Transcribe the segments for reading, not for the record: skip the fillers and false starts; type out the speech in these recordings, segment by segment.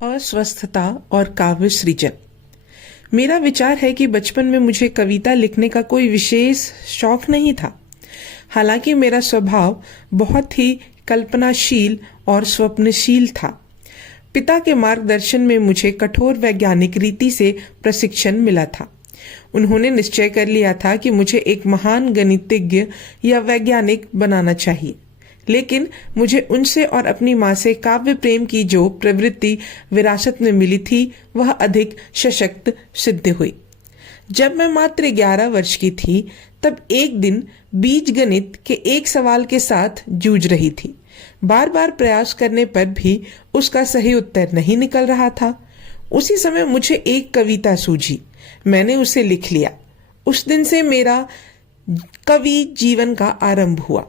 अस्वस्थता और काव्य सृजन। मेरा विचार है कि बचपन में मुझे कविता लिखने का कोई विशेष शौक नहीं था। हालांकि मेरा स्वभाव बहुत ही कल्पनाशील और स्वप्नशील था। पिता के मार्गदर्शन में मुझे कठोर वैज्ञानिक रीति से प्रशिक्षण मिला था। उन्होंने निश्चय कर लिया था कि मुझे एक महान गणितज्ञ या वैज्ञानिक बनाना चाहिए, लेकिन मुझे उनसे और अपनी माँ से काव्य प्रेम की जो प्रवृत्ति विरासत में मिली थी वह अधिक सशक्त सिद्ध हुई। जब मैं मात्र 11 वर्ष की थी तब एक दिन बीज गणित के एक सवाल के साथ जूझ रही थी। बार बार प्रयास करने पर भी उसका सही उत्तर नहीं निकल रहा था। उसी समय मुझे एक कविता सूझी। मैंने उसे लिख लिया। उस दिन से मेरा कवि जीवन का आरंभ हुआ।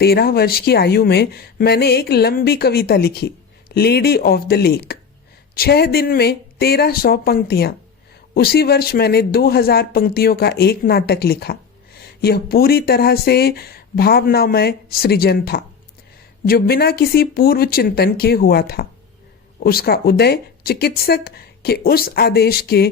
13 वर्ष की आयु में मैंने एक लंबी कविता लिखी, लेडी ऑफ द लेक। 6 दिन में 1300 पंक्तियां। उसी वर्ष मैंने 2000 पंक्तियों का एक नाटक लिखा। यह पूरी तरह से भावनामय सृजन था जो बिना किसी पूर्व चिंतन के हुआ था। उसका उदय चिकित्सक के उस आदेश के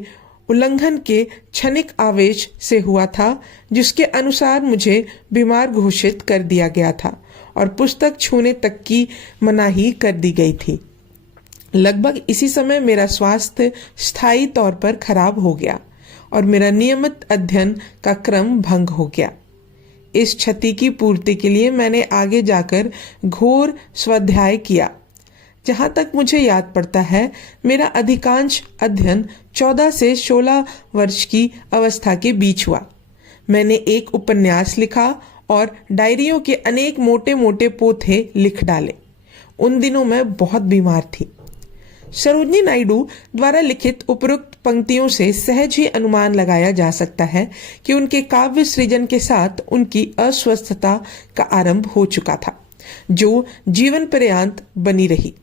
उल्लंघन के क्षणिक आवेश से हुआ था जिसके अनुसार मुझे बीमार घोषित कर दिया गया था और पुस्तक छूने तक की मनाही कर दी गई थी। लगभग इसी समय मेरा स्वास्थ्य स्थायी तौर पर खराब हो गया और मेरा नियमित अध्ययन का क्रम भंग हो गया। इस क्षति की पूर्ति के लिए मैंने आगे जाकर घोर स्वाध्याय किया। जहाँ तक मुझे याद पड़ता है, मेरा अधिकांश अध्ययन 14 से 16 वर्ष की अवस्था के बीच हुआ। मैंने एक उपन्यास लिखा और डायरियों के अनेक मोटे मोटे पोथे लिख डाले। उन दिनों मैं बहुत बीमार थी। सरोजिनी नायडू द्वारा लिखित उपरोक्त पंक्तियों से सहज ही अनुमान लगाया जा सकता है कि उनके काव्य सृजन के साथ उनकी अस्वस्थता का आरंभ हो चुका था, जो जीवन पर्यंत बनी रही।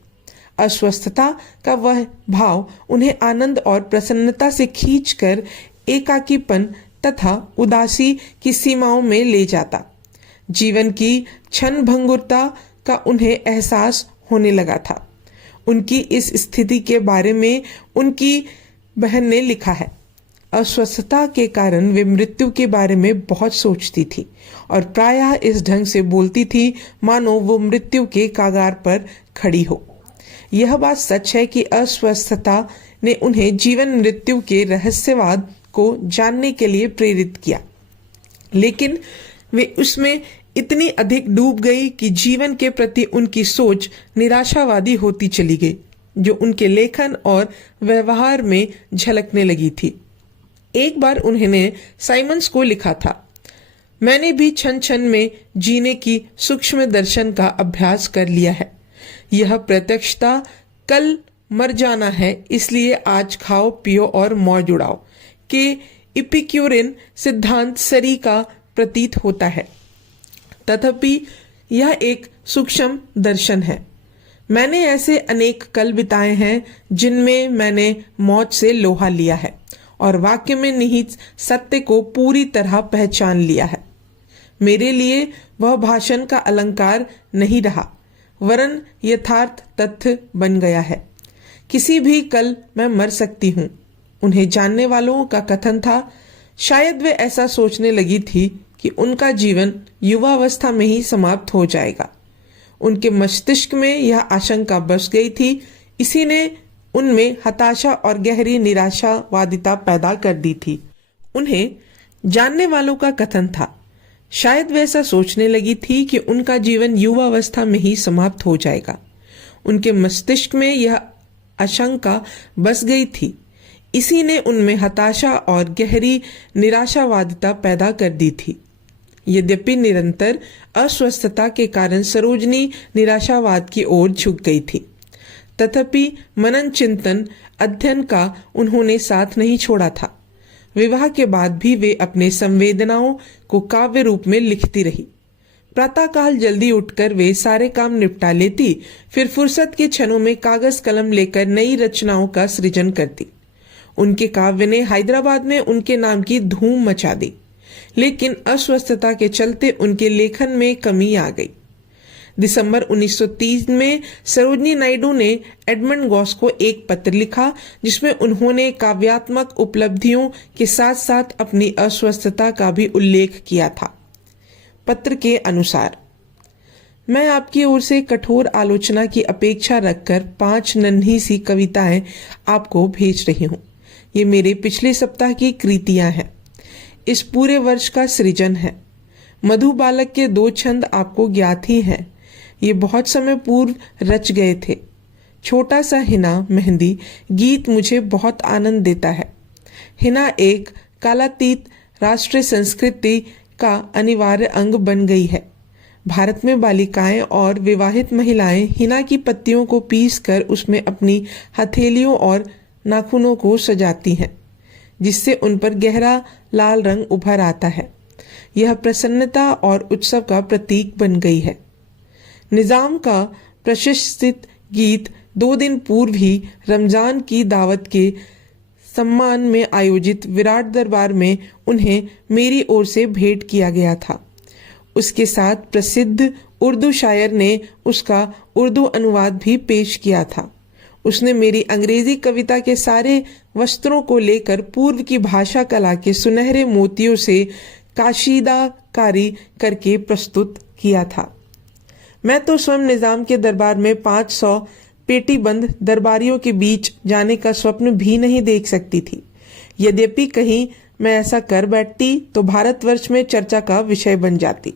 अस्वस्थता का वह भाव उन्हें आनंद और प्रसन्नता से खींचकर एकाकीपन तथा उदासी की सीमाओं में ले जाता। जीवन की क्षण भंगुरता का उन्हें एहसास होने लगा था। उनकी इस स्थिति के बारे में उनकी बहन ने लिखा है, अस्वस्थता के कारण वे मृत्यु के बारे में बहुत सोचती थी और प्रायः इस ढंग से बोलती थी मानो वो मृत्यु के कागार पर खड़ी हो। यह बात सच है कि अस्वस्थता ने उन्हें जीवन मृत्यु के रहस्यवाद को जानने के लिए प्रेरित किया, लेकिन वे उसमें इतनी अधिक डूब गई कि जीवन के प्रति उनकी सोच निराशावादी होती चली गई, जो उनके लेखन और व्यवहार में झलकने लगी थी। एक बार उन्होंने साइमंस को लिखा था, मैंने भी क्षण क्षण में जीने की सूक्ष्म दर्शन का अभ्यास कर लिया है। यह प्रत्यक्षता कल मर जाना है, इसलिए आज खाओ पियो और मौज उड़ाओ के इपिक्यूरियन सिद्धांत सरी का प्रतीत होता है। तथापि यह एक सूक्ष्म दर्शन है। मैंने ऐसे अनेक कल बिताए हैं जिनमें मैंने मौत से लोहा लिया है और वाक्य में निहित सत्य को पूरी तरह पहचान लिया है। मेरे लिए वह भाषण का अलंकार नहीं रहा, वरन यथार्थ तथ्य बन गया है। किसी भी कल मैं मर सकती हूँ। उन्हें जानने वालों का कथन था, शायद वे ऐसा सोचने लगी थी कि उनका जीवन युवावस्था में ही समाप्त हो जाएगा। उनके मस्तिष्क में यह आशंका बस गई थी। इसी ने उनमें हताशा और गहरी निराशावादिता पैदा कर दी थी। उन्हें जानने वालों का कथन था, शायद वे ऐसा सोचने लगी थी कि उनका जीवन युवावस्था में ही समाप्त हो जाएगा। उनके मस्तिष्क में यह आशंका बस गई थी। इसी ने उनमें हताशा और गहरी निराशावादिता पैदा कर दी थी। यद्यपि निरंतर अस्वस्थता के कारण सरोजिनी निराशावाद की ओर झुक गई थी, तथापि मनन चिंतन अध्ययन का उन्होंने साथ नहीं छोड़ा था। विवाह के बाद भी वे अपने संवेदनाओं को काव्य रूप में लिखती रही। प्रातःकाल जल्दी उठकर वे सारे काम निपटा लेती, फिर फुर्सत के क्षणों में कागज कलम लेकर नई रचनाओं का सृजन करती। उनके काव्य ने हैदराबाद में उनके नाम की धूम मचा दी, लेकिन अस्वस्थता के चलते उनके लेखन में कमी आ गई। दिसंबर 1930 में सरोजनी नायडू ने एडमंड गॉस को एक पत्र लिखा जिसमें उन्होंने काव्यात्मक उपलब्धियों के साथ साथ अपनी अस्वस्थता का भी उल्लेख किया था। पत्र के अनुसार, मैं आपकी ओर से कठोर आलोचना की अपेक्षा रखकर 5 नन्ही सी कविताएं आपको भेज रही हूं। ये मेरे पिछले सप्ताह की कृतियां हैं। इस पूरे वर्ष का सृजन है। मधुबालक के 2 छंद आपको ज्ञात ही हैं। ये बहुत समय पूर्व रच गए थे। छोटा सा हिना मेहंदी गीत मुझे बहुत आनंद देता है। हिना एक कालातीत राष्ट्रीय संस्कृति का अनिवार्य अंग बन गई है। भारत में बालिकाएं और विवाहित महिलाएं हिना की पत्तियों को पीसकर उसमें अपनी हथेलियों और नाखूनों को सजाती हैं, जिससे उन पर गहरा लाल रंग उभर आता है। यह प्रसन्नता और उत्सव का प्रतीक बन गई है। निजाम का प्रशिक्षित गीत 2 दिन पूर्व ही रमजान की दावत के सम्मान में आयोजित विराट दरबार में उन्हें मेरी ओर से भेंट किया गया था। उसके साथ प्रसिद्ध उर्दू शायर ने उसका उर्दू अनुवाद भी पेश किया था। उसने मेरी अंग्रेजी कविता के सारे वस्त्रों को लेकर पूर्व की भाषा कला के सुनहरे मोतियों से काशीदाकारी करके प्रस्तुत किया था। मैं तो स्वयं निजाम के दरबार में 500 पेटीबंद दरबारियों के बीच जाने का स्वप्न भी नहीं देख सकती थी। यद्यपि कहीं मैं ऐसा कर बैठती तो भारतवर्ष में चर्चा का विषय बन जाती।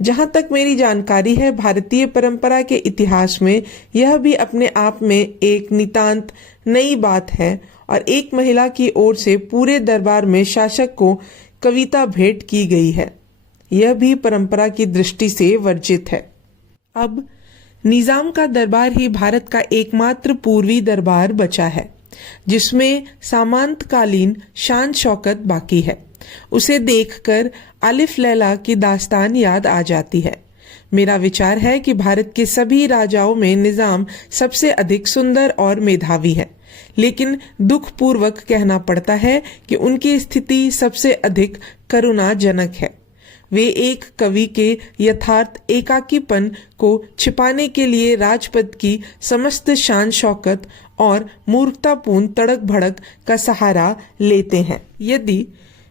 जहां तक मेरी जानकारी है, भारतीय परंपरा के इतिहास में यह भी अपने आप में एक नितांत नई बात है और एक महिला की ओर से पूरे दरबार में शासक को कविता भेंट की गई है। यह भी परंपरा की दृष्टि से वर्जित है। अब निजाम का दरबार ही भारत का एकमात्र पूर्वी दरबार बचा है जिसमें सामंतकालीन शान शौकत बाकी है। उसे देखकर अलिफ लैला की दास्तान याद आ जाती है। मेरा विचार है कि भारत के सभी राजाओं में निजाम सबसे अधिक सुंदर और मेधावी है, लेकिन दुखपूर्वक कहना पड़ता है कि उनकी स्थिति सबसे अधिक करुणाजनक है। वे एक कवि के यथार्थ एकाकीपन को छिपाने के लिए राजपद की समस्त शान शौकत और मूर्खतापूर्ण तड़क भड़क का सहारा लेते हैं। यदि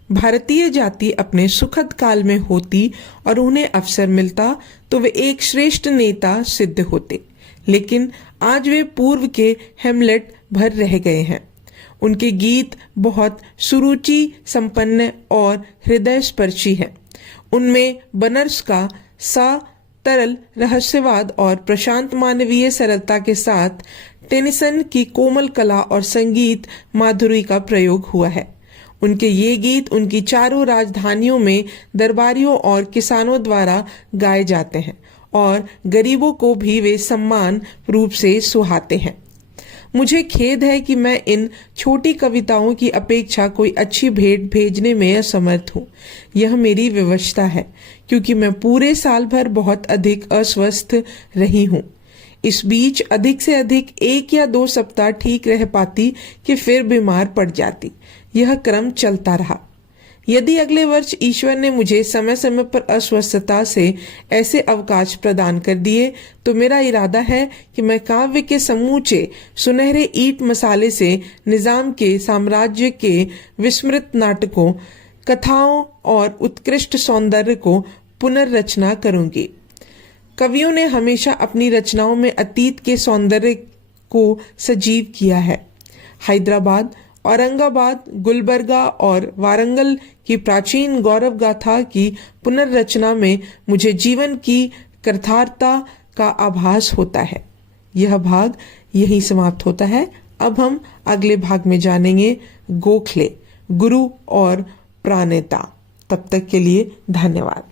भारतीय जाति अपने सुखद काल में होती और उन्हें अवसर मिलता तो वे एक श्रेष्ठ नेता सिद्ध होते, लेकिन आज वे पूर्व के हेमलेट भर रह गए हैं। उनके गीत बहुत सुरुचि संपन्न और हृदय स्पर्शी हैं। उनमें बनर्स का सा तरल रहस्यवाद और प्रशांत मानवीय सरलता के साथ टेनिसन की कोमल कला और संगीत माधुरी का प्रयोग हुआ है। उनके ये गीत उनकी चारों राजधानियों में दरबारियों और किसानों द्वारा गाए जाते हैं और गरीबों को भी वे सम्मान रूप से सुहाते हैं। मुझे खेद है कि मैं इन छोटी कविताओं की अपेक्षा कोई अच्छी भेंट भेजने में असमर्थ हूँ। यह मेरी विवशता है क्योंकि मैं पूरे साल भर बहुत अधिक अस्वस्थ रही हूँ। इस बीच अधिक से अधिक 1 या 2 सप्ताह ठीक रह पाती कि फिर बीमार पड़ जाती। यह क्रम चलता रहा। यदि अगले वर्ष ईश्वर ने मुझे समय समय पर अस्वस्थता से ऐसे अवकाश प्रदान कर दिए तो मेरा इरादा है कि मैं काव्य के समूचे सुनहरे ईंट मसाले से निजाम के साम्राज्य के विस्मृत नाटकों, कथाओं और उत्कृष्ट सौंदर्य को पुनर्रचना करूंगी। कवियों ने हमेशा अपनी रचनाओं में अतीत के सौंदर्य को सजीव किया है। हैदराबाद, औरंगाबाद, गुलबर्गा और वारंगल की प्राचीन गौरव गाथा की पुनर्रचना में मुझे जीवन की कृतार्थता का आभास होता है। यह भाग यही समाप्त होता है। अब हम अगले भाग में जानेंगे गोखले, गुरु और प्राणेता। तब तक के लिए धन्यवाद।